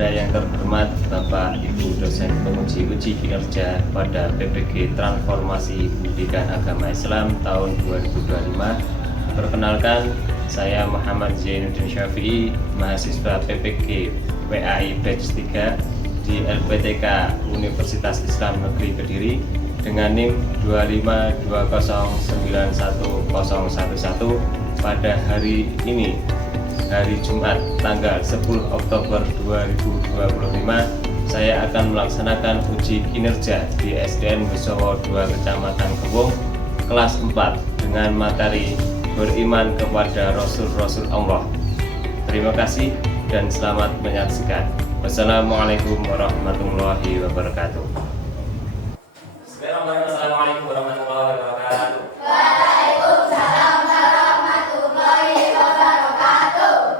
Kepada yang terhormat Bapak Ibu dosen penguji uji kinerja pada PPG Transformasi Pendidikan Agama Islam tahun 2025. Perkenalkan, saya Muhammad Zainuddin Syafi'i, mahasiswa PPG WAI Batch 3 di LPTK Universitas Islam Negeri Kediri dengan NIM 252091011 pada hari ini, hari Jumat tanggal 10 Oktober 2025. Saya akan melaksanakan uji kinerja di SDN Wisowo 2 Kecamatan Kebong kelas 4 dengan materi beriman kepada Rasul-Rasul Allah. Terima kasih dan selamat menyaksikan. Wassalamualaikum warahmatullahi wabarakatuh. Assalamualaikum warahmatullahi wabarakatuh. Waalaikumsalam warahmatullahi wabarakatuh.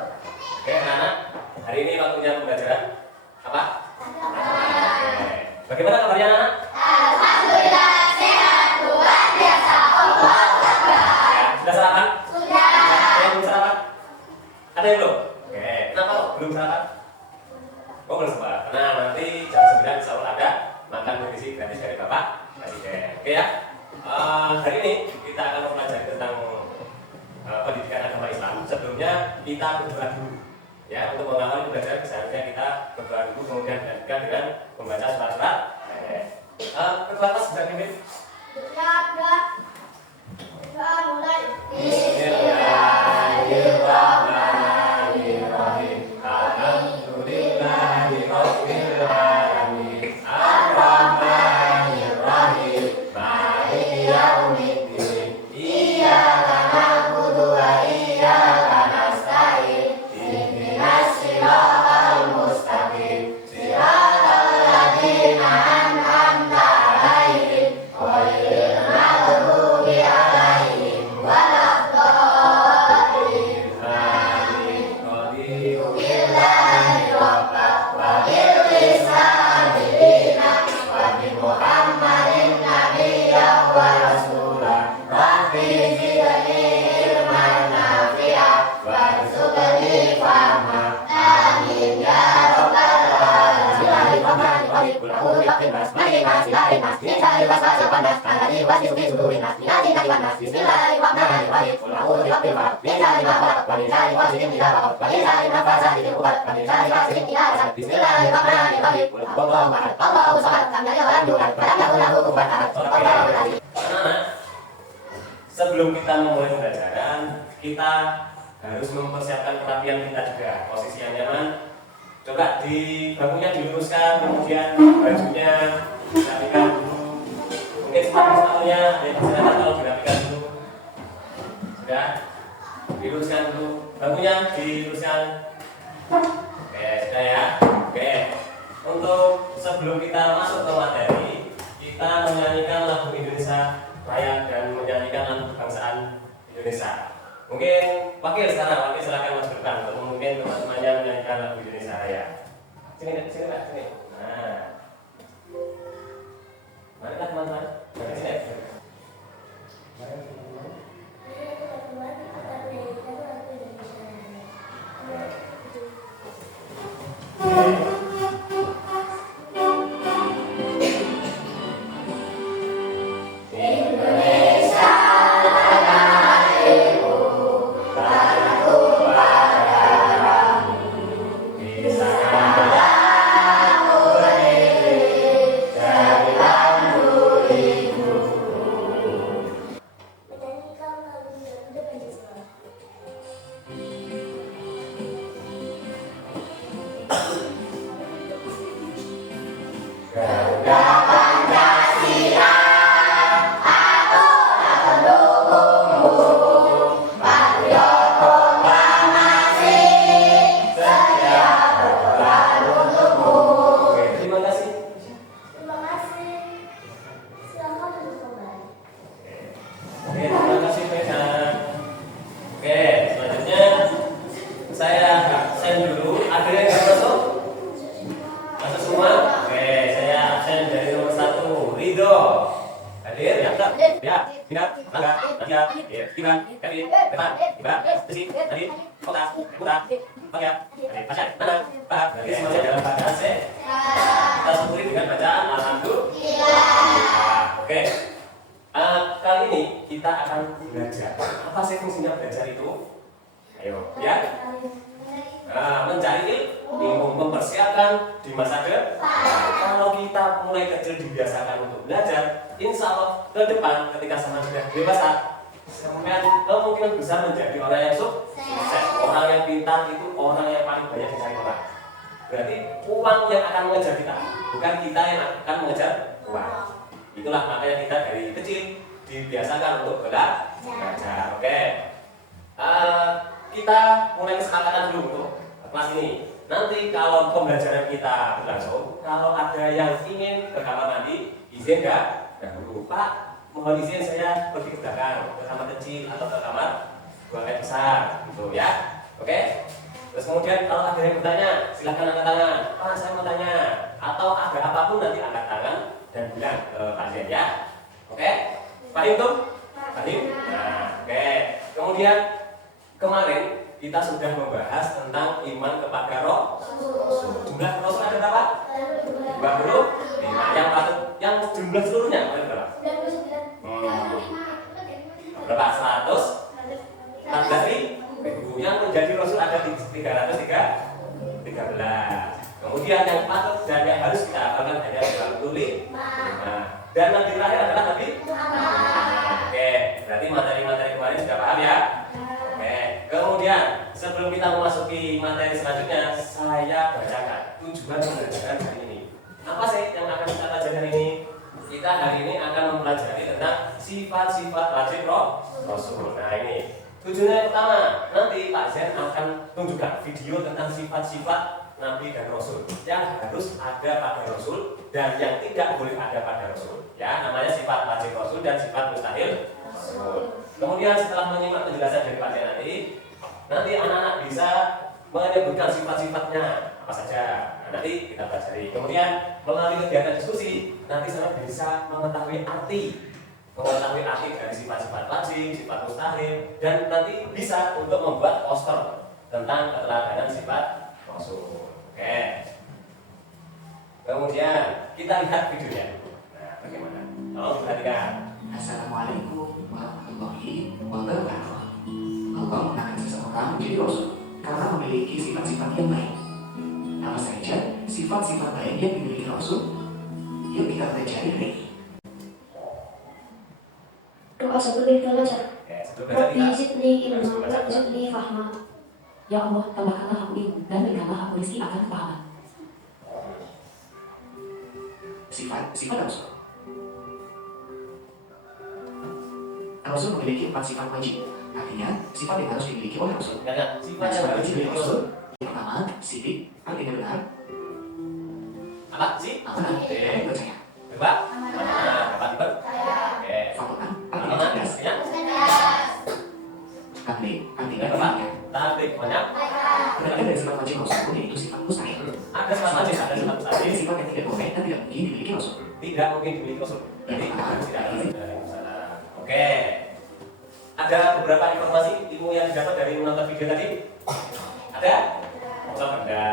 Oke, anak-anak, hari ini waktunya pembelajaran apa? Bagaimana kabarnya, anak? Alhamdulillah sehat, luar biasa. Allah Akbar. Ya, sudah sarapan? Sudah. Ada yang belum sarapan? Ada yang belum? Oke, kenapa kok belum sarapan? Oh, belum sempat. Nah, nanti jam 9 insya Allah ada makan nutrisi gratis dari Bapak Presiden. Oke ya? Hari ini kita akan mempelajari tentang pendidikan agama Islam. Sebelumnya kita berdoa dulu. Ya, untuk mengawali pembelajaran seharusnya kita berdoa dulu, kemudian dilanjutkan dengan membaca surat-surat. Kedua atas sudah pimpin. Sudah mulai. Bismillahirrahmanirrahim. Alhamdulillahi rabbil alamin. Ar-Rahmanir-Rahim. Maliki yaumiddin. Iyyaka na'budu wa iyyaka nasta'in. Ihdinas siratal mustaqim. Siratal ladzina an'amta 'alaihim ghairil maghdubi 'alaihim waladdallin. Amin. Qadiru billahi rabbak wa bil lisani dina wa bi Muhammadin nabiyyan wa rasulah. Rabbi zidni ilman nafi'a warzuqni fahma. Amin ya rabbal alamin. Bismillahirrahmanirrahim. Qul a'udzu birabbin nas, malikin nas, ilahin nas, min syarril waswasil khannas, alladzi yuwaswisu fi sudurin nas, minal jinnati wan nas. Bismillahirrahmanirrahim. Qul a'udzu birabbil falaq, min syarri ma khalaq, wa min syarri ghasiqin idza waqab, wa min syarri naffasati fil 'uqad, wa min syarri hasidin idza hasad. Bismillahirrahmanirrahim. Qul huwallahu ahad, Allahu samad, lam yalid wa lam yulad, wa lam yakul lahu kufuwan ahad. Shadaqallahul azim. Anak-anak, sebelum kita memulai pembelajaran, kita harus mempersiapkan perapian kita juga. Posisi yang nyaman. Coba di bangkunya diluruskan, kemudian bajunya dirapikan dulu. Mungkin sepatu-sepatunya ada yang silakan kalau dirapikan dulu. Sudah, diluruskan dulu. Bangkunya diluruskan. Oke, sudah ya. Oke. Untuk sebelum kita masuk ke materi, kita menyanyikan lagu Indonesia Raya dan menyanyikan lagu kebangsaan Indonesia. Mungkin wakil sekarang, wakil silakan masuk depan untuk mungkin teman-temannya menyanyikan lagu Indonesia Raya. Sini, sini, Pak, sini. Nah, marilah teman-teman. Dari sini. Hadir, ya, pindah, Nadia, ya, Iban, Kevin, Evan, Iba, Desi, Nadine, kota, kota, bangga, baca, mana, paham, dari semuanya dalam bacaan C. Kita syukuri dengan bacaan alhamdulillah. Oke. Kali ini kita akan belajar. Apa sih fungsinya belajar itu? Ayo, ya. Mencari ilmu, mempersiapkan di masa depan. Kalau kita mulai kecil dibiasakan untuk belajar, insya Allah ke depan ketika sama sudah dewasa, kemungkinan besar menjadi orang yang sukses. Orang yang pintar itu orang yang paling banyak dicari orang. Berarti uang yang akan mengejar kita, bukan kita yang akan mengejar uang. Itulah makanya kita dari kecil dibiasakan untuk belajar. Oke. Kita mulai kesepakatan dulu untuk kelas ini. Nanti kalau pembelajaran kita berlangsung, kalau ada yang ingin ke kamar mandi, izin nggak? Dahulu, Pak, mohon izin saya pergi ke belakang, ke kamar kecil atau ke kamar buangan besar, gitu ya. Oke? Terus kemudian kalau ada yang bertanya, silakan angkat tangan. Pak, saya mau tanya. Atau ada apapun nanti angkat tangan dan bilang ke pasien ya. Oke? Paham tuh? Paham? Nah, oke. Kemudian kemarin kita sudah membahas tentang iman kepada Rasul. Jumlah Rasul ada berapa? 25. Yang jumlah seluruhnya ada berapa? Berapa? 114.000. Yang menjadi Rasul ada 313. Kemudian yang patut dan yang harus kita hafalkan hanya 25. Dan Nabi terakhir adalah Nabi Muhammad. Oke, berarti materi-materi kemarin sudah paham ya? Oke, kemudian sebelum kita memasuki materi selanjutnya, saya bacakan tujuan pembelajaran hari ini. Apa sih yang akan kita pelajari hari ini? Kita hari ini akan mempelajari tentang sifat-sifat wajib Rasul. Nah ini tujuannya yang pertama, nanti Pak Zen akan tunjukkan video tentang sifat-sifat Nabi dan Rasul yang harus ada pada Rasul dan yang tidak boleh ada pada Rasul. Ya, namanya sifat wajib Rasul dan sifat mustahil Rasul. Kemudian setelah menyimak penjelasan dari Pak Zen nanti anak-anak bisa menyebutkan sifat-sifatnya apa saja. Nah, nanti kita pelajari. Kemudian melalui kegiatan diskusi, nanti saya bisa mengetahui arti dari sifat-sifat wajib, sifat mustahil, dan nanti bisa untuk membuat poster tentang keteladanan sifat Rasul. Oke. Kemudian kita lihat videonya. Nah, bagaimana? Tolong perhatikan. Assalamualaikum warahmatullahi wabarakatuh. Allah mengangkat seseorang menjadi Rasul karena memiliki sifat-sifat yang baik. Apa saja sifat-sifat baik yang dimiliki Rasul? Yuk kita pelajari hari ini. Doa sebelum kita belajar. Rabbi zidni ilma warzuqni fahma. Ya Allah, tambahkanlah aku ilmu dan berikanlah aku rezeki akan kepahaman. Sifat Rasul. Rasul memiliki 4 sifat wajib. Artinya, sifat yang harus dimiliki oleh Rasul. Sifat yang harus dimiliki Rasul. Yang pertama, sidik, artinya benar. Apa sih? Amanah, artinya percaya. Coba. Apa tipe? Oke. Fakultan, Amanah, artinya cerdas. Tablik, artinya Apa? bahagia. Tablik banyak. Terkadang dari sifat wajib Rasul yaitu sifat mustahil. Ada sifat wajib, ada sifat mustahil. Sifat yang tidak boleh dan tidak mungkin dimiliki Rasul. Tidak mungkin dimiliki Rasul. Jadi tidak ada. Oke. Ada beberapa informasi ilmu yang didapat dari menonton video tadi. Ada? Oh, ada.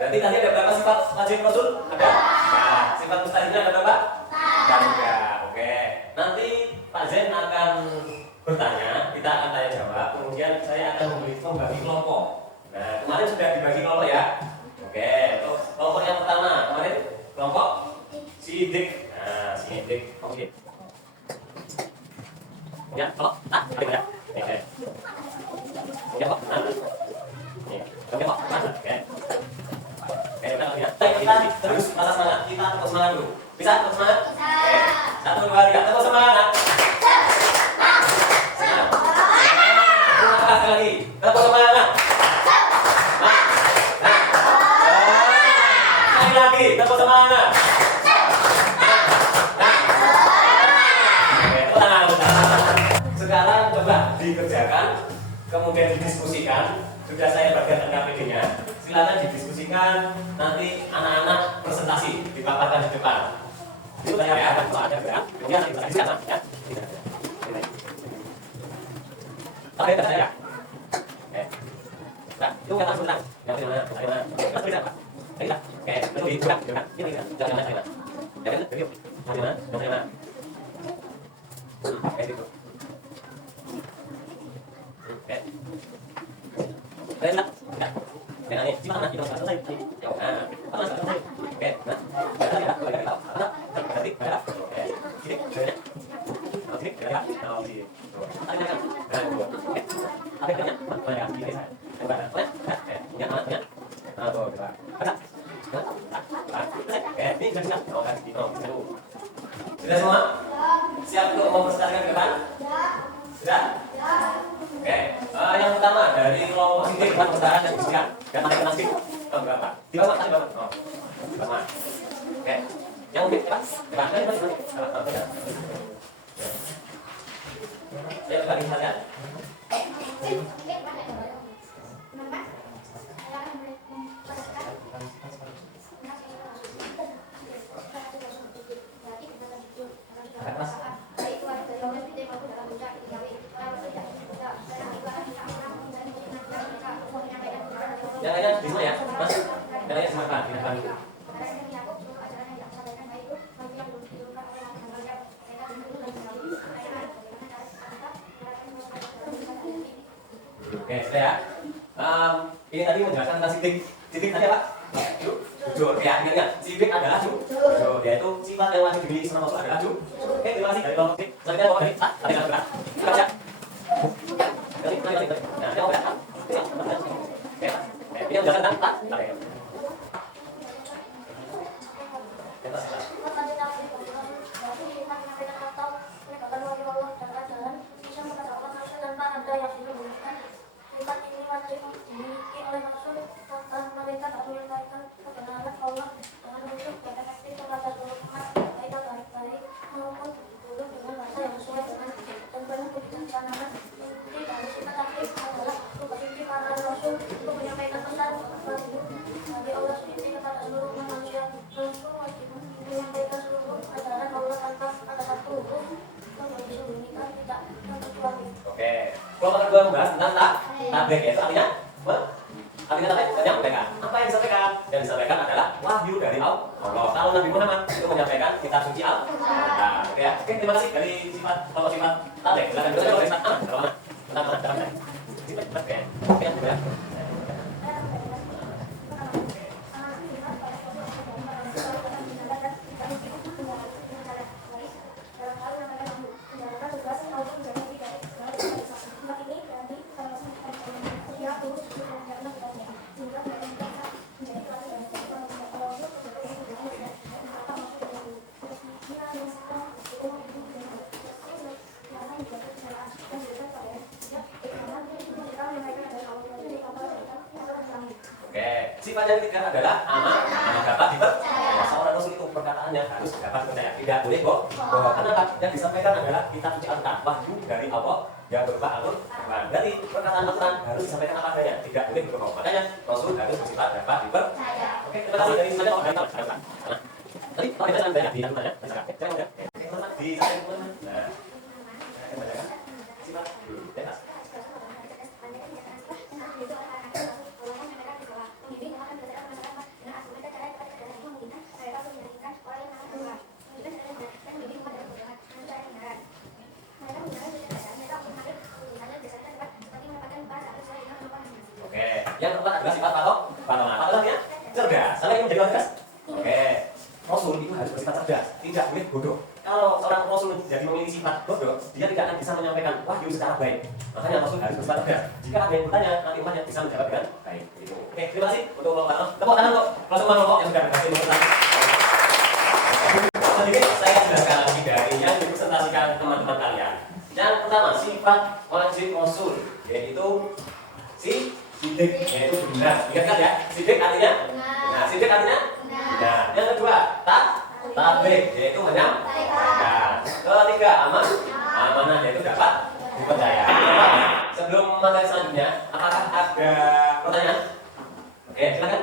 Berarti tadi ada berapa sifat wajib Rasul? Ada. Nah, sifat mustahilnya ada berapa? Ada. Oke. Nanti Pak Zen akan bertanya, kita akan tanya jawab. Kemudian saya akan membagi kelompok. Nah, kemarin sudah dibagi kelompok ya. Oke. Untuk kelompok yang pertama kemarin kelompok sidik. Nah, sidik. Oke. Ya, kalau ada ya. Oke. Ya, kok. Oke, kok. Oke. Oke, ya. Kita terus patah semangat. Kita terus semangat dulu. Bisa terus semangat? Oke. 1, 2, 3. Terus semangat. Sekali lagi. Terus semangat. Sekali lagi. Terus semangat. Sekarang coba dikerjakan, kemudian didiskusikan. Sudah saya bagian tengah videonya. Silakan didiskusikan. Nanti anak-anak presentasi dipaparkan di depan. Itu saya akan ada gerak. Kemudian kita diskusikan ya. Oke, saya. Oke. Itu kata sebentar. Yang di mana? Di mana? Terus bisa apa? Lagi tak? Oke, terus di buka, buka. Ini kan. Jangan mana? Jangan. Jangan. Review. Di mana? Di mana? Oke, itu. Oke. Lain tak? Enggak. Dengan ini, gimana? Itu sudah selesai. Ya, nah. Apa sudah selesai? Oke, nah. Berarti ya, boleh tahu. Berarti ada. Oke. Sini, sini. Oh, sini, ya. Oh, sini. Ada kan? Nah, dua. Oke. Ada kan? Mana kan? Ini saya. Coba. Ya, mana? Ya. Nah, tuh, coba. Ada. Nah, oke, ini sudah. Oh, kan. Oh, satu. Sudah semua? Siap untuk mempersiapkan ke depan? Sudah? Oke, yang pertama dari kelompok sini bukan pertahanan dan kebersihan. Dan ada nasib. Oh, berapa? Di bawah, di bawah. Oh, pertama. Oke, yang lebih depan, depan. Saya bagi saja. Yang lainnya di sana ya, Mas. Yang lainnya di sana Pak, di depan. Oke, sudah ya. Ini tadi menjelaskan tentang sidik. Sidik tadi apa? Jujur. Ya, ingat-ingat. Sidik adalah jujur. Yaitu sifat yang wajib dimiliki seorang muslim adalah jujur. Oke, terima kasih dari kelompok sidik. Selanjutnya kelompok dari tak, ada yang bergerak. Baca. Nah, yang bergerak. Oke, ini yang menjelaskan tentang tak. Oke, kelompok kedua membahas tentang tabligh, yaitu artinya artinya tabligh menyampaikan. Apa yang disampaikan? Yang disampaikan adalah wahyu dari Allah. Kalau Nabi Muhammad itu menyampaikan kitab suci Allah. Nah, oke ya. Oke, terima kasih dari sifat kelompok sifat tabligh. Silakan dulu dari sifat aman. Kalau aman, tentang aman dalam saya. Sifat oke. Oke, ya. Sifat yang ketiga adalah aman dapat dipercaya. Seorang rasul itu perkataannya harus dapat dipercaya. Tidak boleh bohong. Kenapa? Yang disampaikan adalah kitab suci Al-Quran, wahyu dari Allah yang berupa Al-Quran. Berarti perkataan Al-Quran harus disampaikan apa adanya. Tidak boleh berbohong. Makanya rasul harus bersifat dapat dipercaya. Oke, terima kasih dari semuanya. Oh, tadi kalau kita sampai di dalamnya, di nah, sifat bebas. Yang keempat adalah sifat patokan. Patokannya cerdas. Sampai yang menjadi cerdas. Oke. Rasul itu harus bersifat cerdas, tidak boleh bodoh. Kalau seorang rasul jadi memiliki sifat bodoh, dia tidak akan bisa menyampaikan wahyu secara baik. Makanya rasul harus bersifat cerdas. Jika ada yang bertanya, nanti umatnya bisa menjawab dengan baik. Oke, terima kasih untuk kelompok. Tepuk tangan untuk kelompok yang sudah berhasil bertanya. Sedikit saya jelaskan lagi dari yang dipresentasikan teman-teman kalian. Yang pertama, sifat wajib rasul, yaitu sidik, yaitu benar. Ingat kan ya? Sidik artinya? Nah, sidik artinya? Nah, yang kedua, tabligh, yaitu menyampaikan. Ketiga, amanah, yaitu dapat dipercaya. Sebelum materi selanjutnya, apakah ada pertanyaan? Oke, silakan.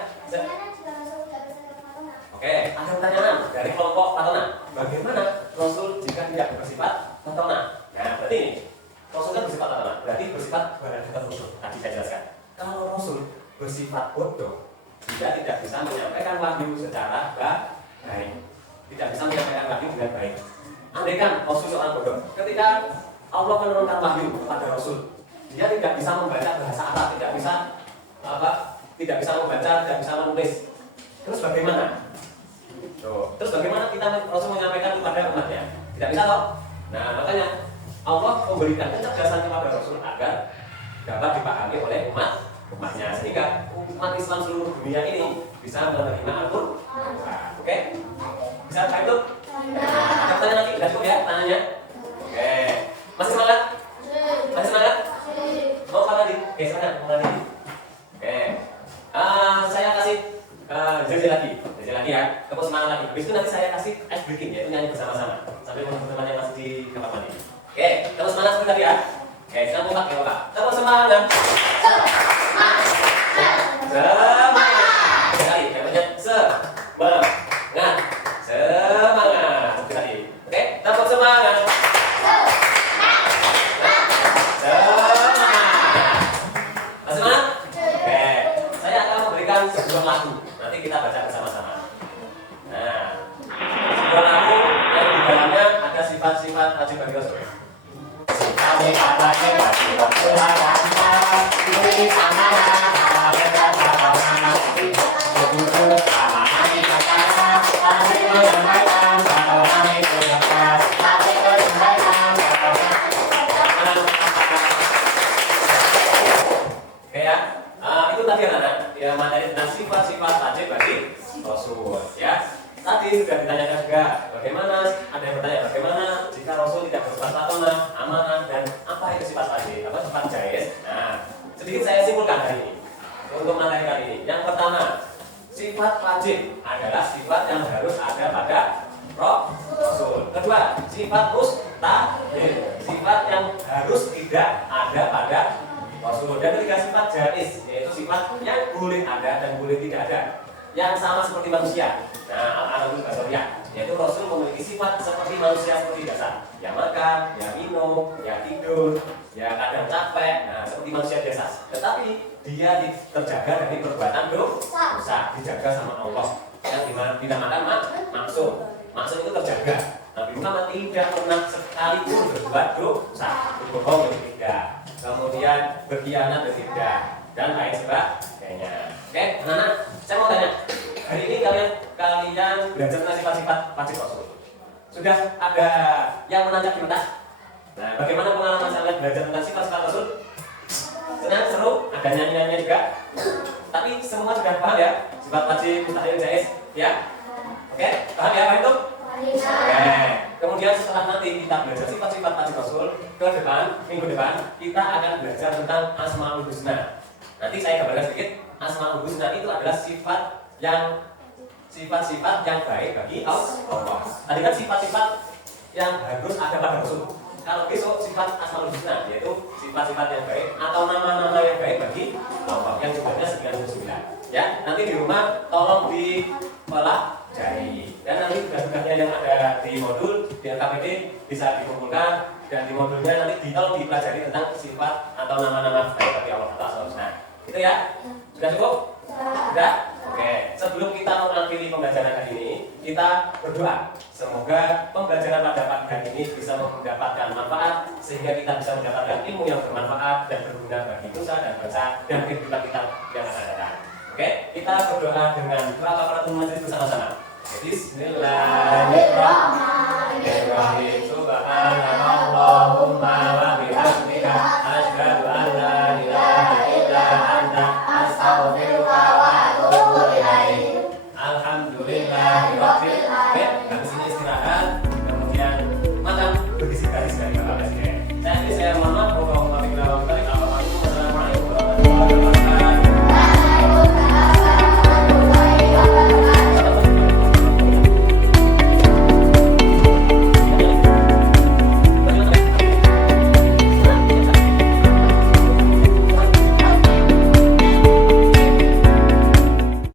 Oke, ada pertanyaan dari kelompok Patona. Bagaimana Rasul jika tidak bersifat Patona? Nah, berarti ini Rasul kan bersifat Patona, berarti bersifat barang Rasul. Tadi saya jelaskan. Kalau Rasul bersifat bodoh, dia tidak bisa menyampaikan wahyu secara baik, tidak bisa menyampaikan wahyu dengan baik. Andaikan Rasul seorang bodoh, ketika Allah menurunkan wahyu kepada Rasul, dia tidak bisa membaca bahasa Arab, tidak bisa membaca, tidak bisa menulis. Terus bagaimana? Terus bagaimana kita Rasul menyampaikan kepada umatnya? Tidak bisa toh? Nah, makanya Allah memberikan kecerdasan kepada Rasul agar dapat dipahami oleh umatnya, sehingga umat Islam seluruh dunia ini bisa menerima Al-Quran. Oke? Bisa paham itu? Ada pertanyaan lagi? Udah cukup ya tanyanya? Oke. Masih semangat? Masih semangat? Mau apa tadi? Oke, silakan. Oke. Saya kasih janji lagi ya. Tepuk semangat lagi. Habis itu nanti saya kasih ice breaking, yaitu nyanyi bersama-sama sampai teman-teman yang masih di kamar mandi. Oke, tepuk semangat seperti tadi ya. Oke, sekarang kompak ya Pak. Tepuk semangat. Semangat. Sekali, namanya semangat. Semangat. Seperti tadi. Oke, tepuk semangat. Masih semangat? Oke, saya akan memberikan sebuah lagu. Nanti kita baca bersama-sama. Nah, sebuah lagu yang di dalamnya ada sifat-sifat wajib bagi Rasul. Sifat-sifat wajib bagi Rasul adalah diri sama itu tadi anak-anak ya, materi tentang sifat-sifat wajib bagi Rasul ya. Tadi sudah ditanyakan juga bagaimana, ada yang bertanya bagaimana jika Rasul tidak bersifat patona, amanah, dan apa itu sifat wajib, apa sifat jais. Nah, sedikit saya simpulkan hari ini untuk materi kali ini. Yang pertama, sifat wajib adalah sifat yang harus ada pada Rasul. Kedua, sifat mustahil, sifat yang harus tidak ada pada Rasul. Dan ketiga, sifat jais, yaitu sifat yang boleh ada dan boleh tidak ada, yang sama seperti manusia. Nah, al-alamul basariyah, yaitu Rasul memiliki sifat seperti manusia seperti biasa, yang makan, yang minum, yang tidur, yang kadang capek, nah seperti manusia biasa. Tetapi dia terjaga dari perbuatan dosa, dijaga sama Allah, yang dinamakan maksum itu terjaga. Nabi Muhammad tidak pernah sekalipun berbuat dosa, berbohong tidak, kemudian berkhianat tidak, dan lain sebagainya. Oke, anak-anak, saya mau tanya, hari ini kalian belajar tentang sifat-sifat wajib Rasul. Sudah ada yang menanjak di mata? Nah, bagaimana pengalaman saya belajar tentang sifat-sifat Rasul? Senang, seru, ada nyanyi-nyanyinya juga. Tapi semua sudah paham ya, sifat wajib, mustahil, jais, ya? Oke, paham ya, paham itu? Oke, kemudian setelah nanti kita belajar sifat-sifat wajib Rasul, minggu depan kita akan belajar tentang Asmaul Husna. Nanti saya gambarkan sedikit. Asmaul Husna itu adalah sifat-sifat yang baik bagi Allah. Tadi kan sifat-sifat yang harus ada pada Rasul. Kalau besok sifat Asmaul Husna, yaitu sifat-sifat yang baik atau nama-nama yang baik bagi Allah, yang jumlahnya 99. Ya, nanti di rumah tolong dipelajari. Dan nanti tugas-tugasnya yang ada di modul di LKPD bisa dikumpulkan, dan di modulnya nanti tolong dipelajari tentang sifat atau nama-nama baik bagi Allah atau Asmaul Husna. Itu ya? Sudah cukup? Sudah? Oke. Sebelum kita mengakhiri pembelajaran hari ini, kita berdoa. Semoga pembelajaran pada pagi hari ini bisa mendapatkan manfaat, sehingga kita bisa mendapatkan ilmu yang bermanfaat dan berguna bagi nusa dan bangsa dan kehidupan kita yang akan datang. Oke? Kita berdoa dengan doa kafaratul majlis bersama-sama. Bismillahirrahmanirrahim. Subhanallahumma wa bihamdika asyhadu an la ilaha illa anta astaghfiruka wa atubu ilaik. Alhamdulillahirabbil